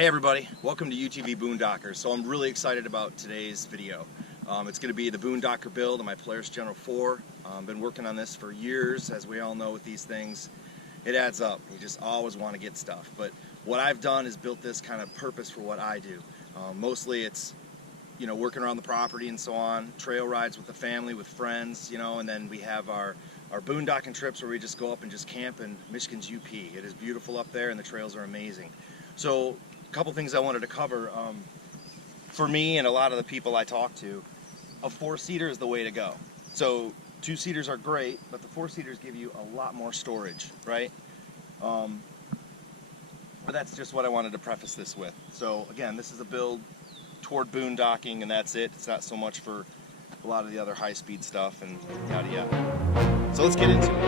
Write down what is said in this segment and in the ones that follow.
Hey everybody, welcome to UTV Boondocker. So I'm really excited about today's video. It's going to be the Boondocker Build on my Polaris General 4. Been working on this for years. As we all know with these things, it adds up. You just always want to get stuff. But what I've done is built this kind of purpose for what I do. Mostly it's, you know, working around the property and so on, trail rides with the family, with friends, you know, and then we have our boondocking trips where we just go up and just camp in Michigan's UP. It is beautiful up there and the trails are amazing. So a couple things I wanted to cover. For me and a lot of the people I talk to, a four-seater is the way to go. So two-seaters are great, but the four-seaters give you a lot more storage, right? But that's just what I wanted to preface this with. So again, this is a build toward boondocking, and that's it. It's not so much for a lot of the other high-speed stuff and yada yada. So let's get into it.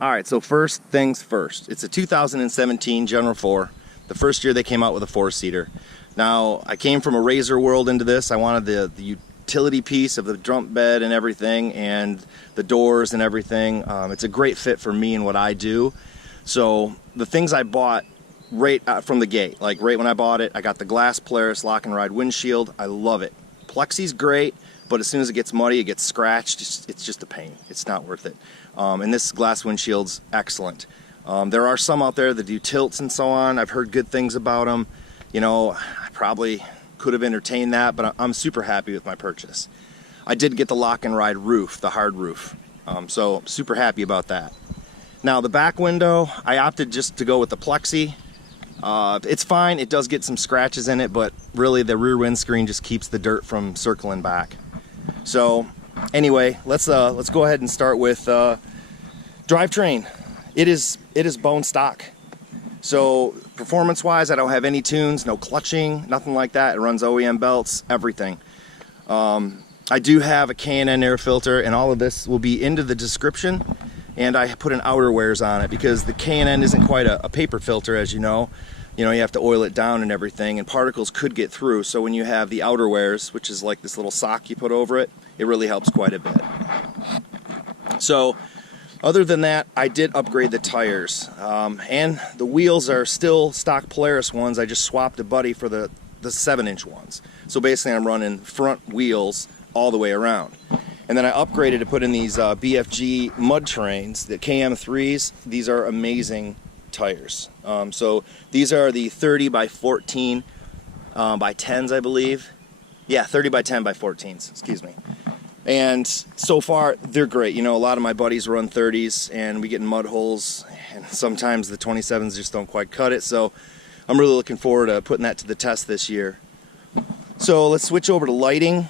Alright, so first things first. It's a 2017 General 4, the first year they came out with a four-seater. Now, I came from a razor world into this. I wanted the utility piece of the dump bed and everything, and the doors and everything. It's a great fit for me and what I do. So the things I bought right from the gate, like right when I bought it, I got the glass Polaris lock and ride windshield. I love it. Plexi's great, but as soon as it gets muddy, it gets scratched. It's just a pain. It's not worth it. And this glass windshield's excellent. There are some out there that do tilts and so on. I've heard good things about them. You know, I probably could have entertained that, but I'm super happy with my purchase. I did get the lock and ride roof, the hard roof. So super happy about that. Now the back window, I opted just to go with the Plexi. It's fine. It does get some scratches in it, but really the rear windscreen just keeps the dirt from circling back. So anyway, let's go ahead and start with drivetrain. It is bone stock. So performance wise, I don't have any tunes, no clutching, nothing like that. It runs OEM belts, everything. I do have a K&N air filter, and all of this will be into the description. And I put an outerwears on it because the K&N isn't quite a paper filter, as you know. You know, you have to oil it down and everything, and particles could get through. So when you have the outerwears, which is like this little sock you put over it, it really helps quite a bit. So other than that, I did upgrade the tires, and the wheels are still stock Polaris ones. I just swapped a buddy for the 7-inch ones. So basically I'm running front wheels all the way around. And then I upgraded to put in these BFG mud terrains, the KM3s. These are amazing tires. So these are the 30 by 14 by 10s, I believe. Yeah, 30 by 10 by 14s, excuse me. And so far, they're great. You know, a lot of my buddies run 30s, and we get in mud holes, and sometimes the 27s just don't quite cut it. So I'm really looking forward to putting that to the test this year. So let's switch over to lighting.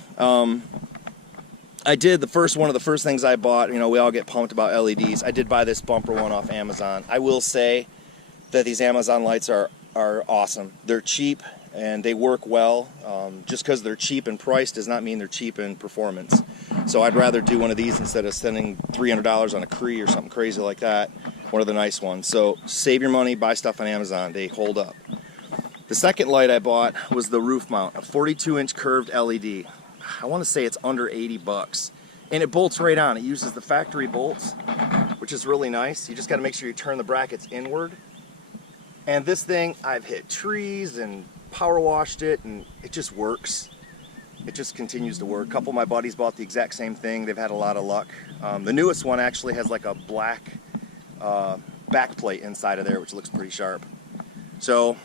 I did one of the first things I bought. You know, we all get pumped about LEDs. I did buy this bumper one off Amazon. I will say that these Amazon lights are awesome. They're cheap and they work well. Just because they're cheap in price does not mean they're cheap in performance. So I'd rather do one of these instead of spending $300 on a Cree or something crazy like that. One of the nice ones. So save your money, buy stuff on Amazon. They hold up. The second light I bought was the roof mount, a 42-inch curved LED. I want to say it's under 80 bucks. And it bolts right on. It uses the factory bolts, which is really nice. You just got to make sure you turn the brackets inward. And this thing, I've hit trees and power washed it, and it just works. It just continues to work. A couple of my buddies bought the exact same thing. They've had a lot of luck. The newest one actually has like a black back plate inside of there, which looks pretty sharp. So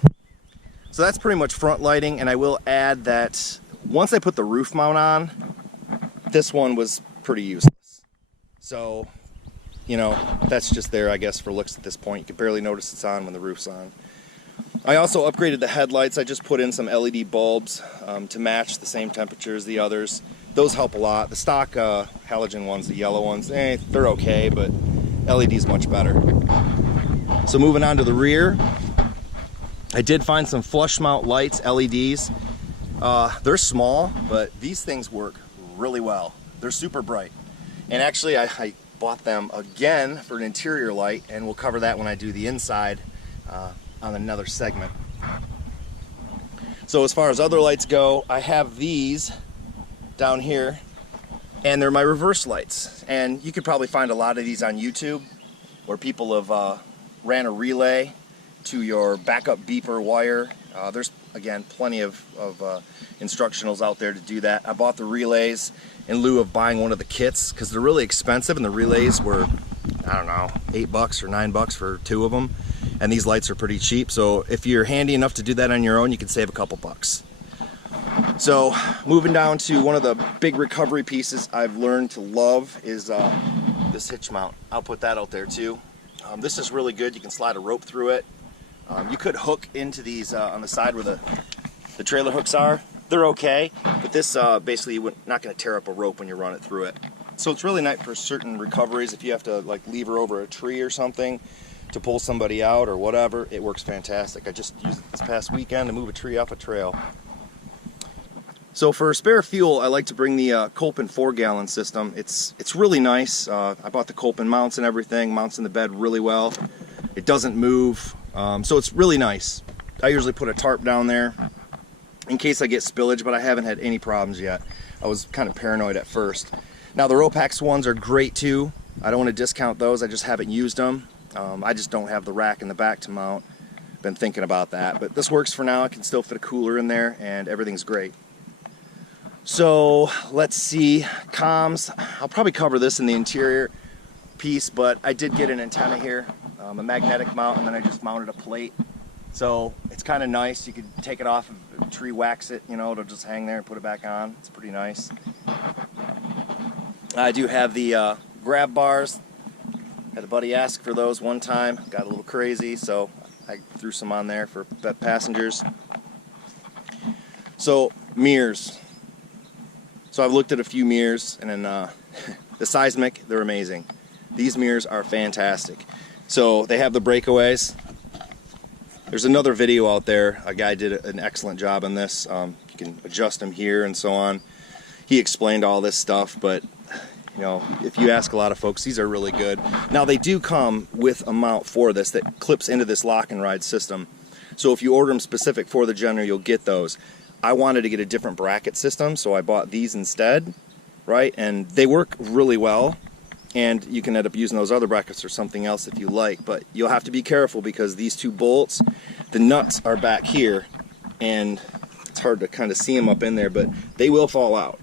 that's pretty much front lighting, and I will add that once I put the roof mount on, this one was pretty useless. So, you know, that's just there, I guess, for looks at this point. You can barely notice it's on when the roof's on. I also upgraded the headlights. I just put in some LED bulbs to match the same temperature as the others. Those help a lot. The stock halogen ones, the yellow ones, they're okay, but LED's much better. So moving on to the rear, I did find some flush mount lights, LEDs. They're small, but these things work really well. They're super bright. And actually, I bought them again for an interior light, and we'll cover that when I do the inside on another segment. So as far as other lights go, I have these down here And they're my reverse lights. And you could probably find a lot of these on YouTube where people have ran a relay to your backup beeper wire. There's, again, plenty of instructionals out there to do that. I bought the relays in lieu of buying one of the kits because they're really expensive, and the relays were, I don't know, $8 or $9 for 2 of them. And these lights are pretty cheap, so if you're handy enough to do that on your own, you can save a couple bucks. So moving down to one of the big recovery pieces I've learned to love is this hitch mount. I'll put that out there too. This is really good. You can slide a rope through it. You could hook into these on the side where the trailer hooks are. They're okay, but this basically you're not going to tear up a rope when you run it through it. So it's really nice for certain recoveries. If you have to like lever over a tree or something to pull somebody out or whatever, it works fantastic. I just used it this past weekend to move a tree off a trail. So for spare fuel, I like to bring the Kolpin 4-gallon system. It's really nice. I bought the Kolpin mounts and everything. Mounts in the bed really well. It doesn't move, so it's really nice. I usually put a tarp down there in case I get spillage, but I haven't had any problems yet. I was kind of paranoid at first. Now the Ropax ones are great too. I don't want to discount those. I just haven't used them. I just don't have the rack in the back to mount. Been thinking about that, but this works for now. I can still fit a cooler in there, and everything's great. So let's see, comms, I'll probably cover this in the interior piece, but I did get an antenna here, a magnetic mount, and then I just mounted a plate. So it's kind of nice. You could take it off of a tree, wax it, you know, it'll just hang there and put it back on. It's pretty nice. I do have the grab bars. Had a buddy ask for those one time, got a little crazy, so I threw some on there for passengers. So mirrors. So I've looked at a few mirrors, and then the Seizmik, they're amazing. These mirrors are fantastic. So they have the breakaways. There's another video out there. A guy did an excellent job on this. You can adjust them here and so on. He explained all this stuff, but you know, if you ask a lot of folks, these are really good. Now they do come with a mount for this that clips into this lock and ride system. So if you order them specific for the General, you'll get those. I wanted to get a different bracket system, so I bought these instead, right? And they work really well, and you can end up using those other brackets or something else if you like, but you'll have to be careful because these 2 bolts, the nuts are back here, and it's hard to kind of see them up in there, but they will fall out.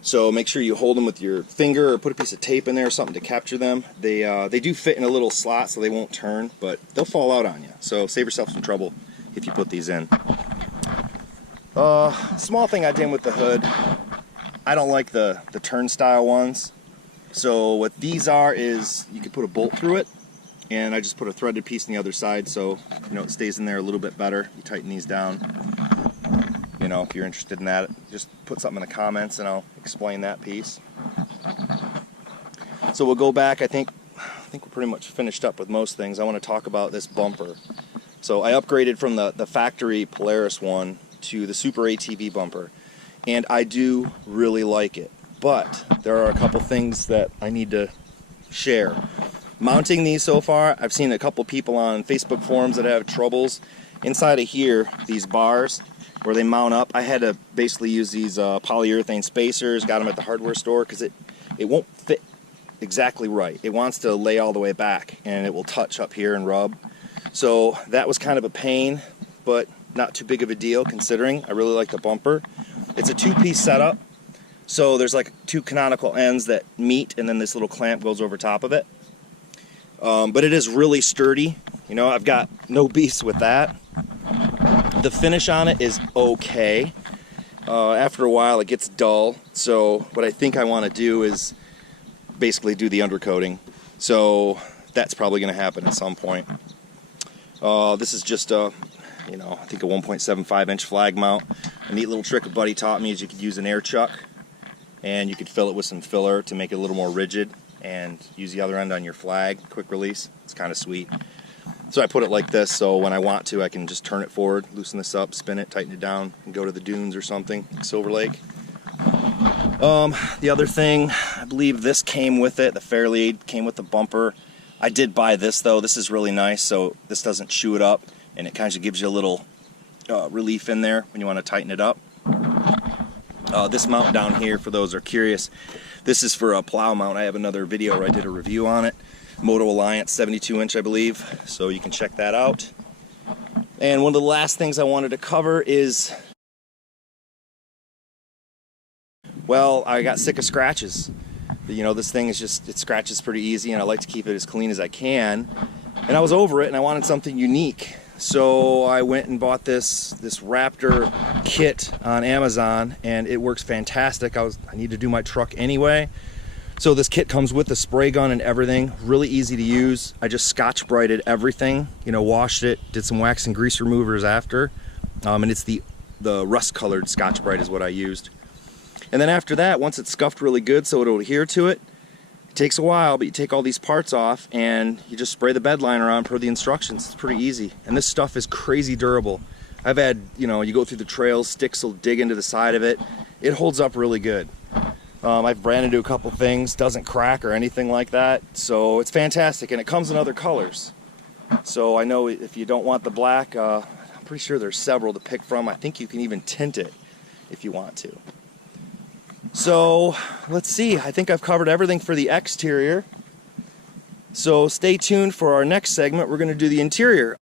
So make sure you hold them with your finger or put a piece of tape in there or something to capture them. They do fit in a little slot so they won't turn, but they'll fall out on you. So save yourself some trouble if you put these in. Small thing I did with the hood, I don't like the turnstile ones. So what these are is you can put a bolt through it, and I just put a threaded piece on the other side so you know it stays in there a little bit better. You tighten these down. You know, if you're interested in that, just put something in the comments and I'll explain that piece. So we'll go back. I think we're pretty much finished up with most things. I want to talk about this bumper. So I upgraded from the factory Polaris one to the Super ATV bumper, and I do really like it, but there are a couple things that I need to share. Mounting these so far, I've seen a couple people on Facebook forums that have troubles. Inside of here, these bars where they mount up, I had to basically use these polyurethane spacers, got them at the hardware store, because it won't fit exactly right. It wants to lay all the way back, and it will touch up here and rub. So that was kind of a pain, but not too big of a deal considering I really like the bumper. It's a 2-piece setup, so there's like 2 canonical ends that meet, and then this little clamp goes over top of it. But it is really sturdy. You know, I've got no beefs with that. The finish on it is okay. After a while it gets dull, so what I think I want to do is basically do the undercoating. So that's probably going to happen at some point. This is just a, you know, I think a 1.75-inch flag mount. A neat little trick a buddy taught me is you could use an air chuck, and you could fill it with some filler to make it a little more rigid, and use the other end on your flag, quick release. It's kind of sweet. So I put it like this, so when I want to, I can just turn it forward, loosen this up, spin it, tighten it down, and go to the dunes or something, like Silver Lake. The other thing, I believe this came with it. The Fairlead came with the bumper. I did buy this though. This is really nice, so this doesn't chew it up, and it kind of gives you a little relief in there when you want to tighten it up. This mount down here, for those who are curious, this is for a plow mount. I have another video where I did a review on it. Moto Alliance 72-inch, I believe, so you can check that out. And one of the last things I wanted to cover is, well, I got sick of scratches. You know, this thing is just, it scratches pretty easy, and I like to keep it as clean as I can. And I was over it, and I wanted something unique. So I went and bought this Raptor kit on Amazon, and it works fantastic. I need to do my truck anyway. So this kit comes with the spray gun and everything, really easy to use. I just Scotch-Brighted everything, you know, washed it, did some wax and grease removers after. And it's the rust-colored Scotch-Brite is what I used. And then after that, once it's scuffed really good so it'll adhere to it, it takes a while, but you take all these parts off and you just spray the bed liner on per the instructions. It's pretty easy. And this stuff is crazy durable. I've had, you know, you go through the trails, sticks will dig into the side of it. It holds up really good. I've ran into a couple things, doesn't crack or anything like that, so it's fantastic, and it comes in other colors. So I know if you don't want the black, I'm pretty sure there's several to pick from. I think you can even tint it if you want to. So let's see, I think I've covered everything for the exterior. So stay tuned for our next segment. We're going to do the interior.